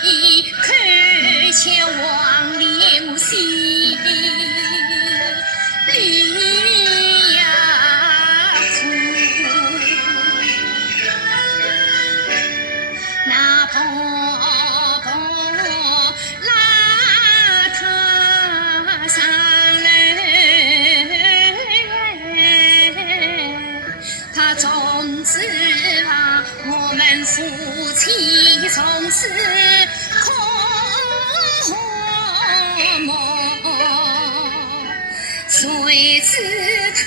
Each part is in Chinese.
壁看见黄柳细离呀苦，那婆婆拉她上楼，她总是把我们夫妻从此空梦，谁知他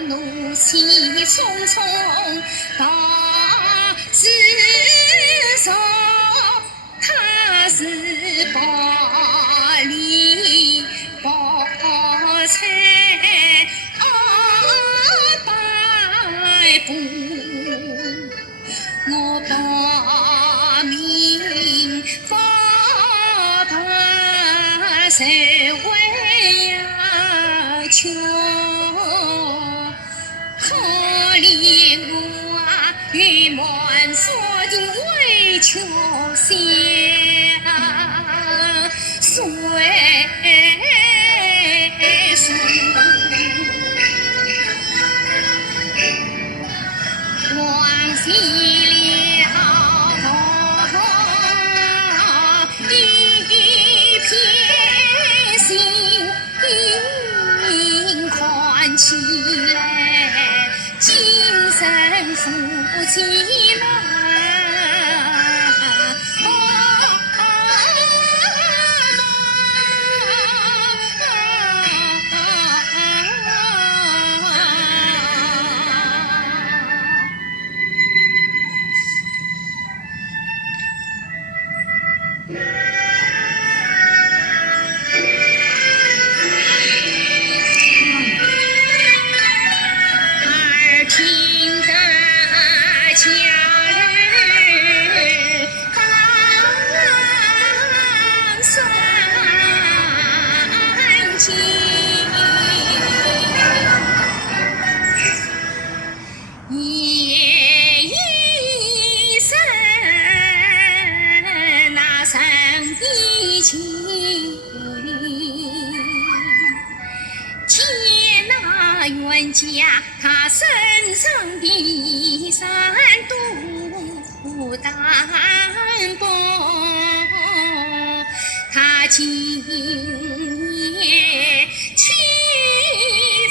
怒气冲冲到自首，他是薄利薄财摆布，我把命发把社会呀求，可怜我啊郁闷说的为求下谁诉，枉费了一片心，看起来精神负气了。耳听得家人放声惊，夜一声那声的情，见那冤家他身上的三肚单薄，他今夜去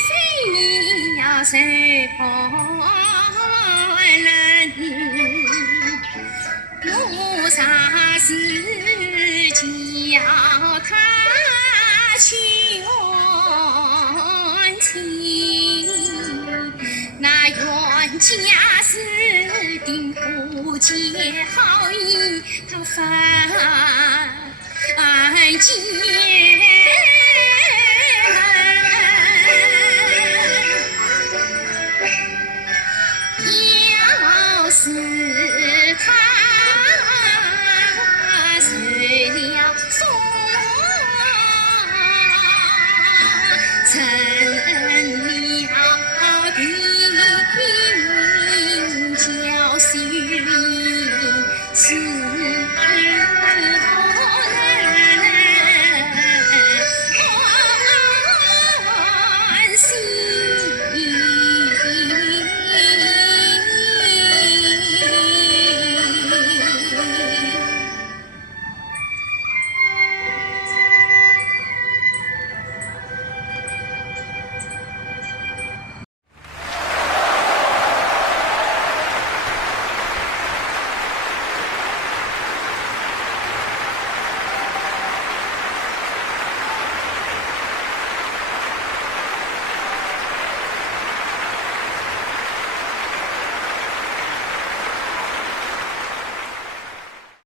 非要受人，我啥事叫他去问亲，那冤家是定不结好意，他犯奸。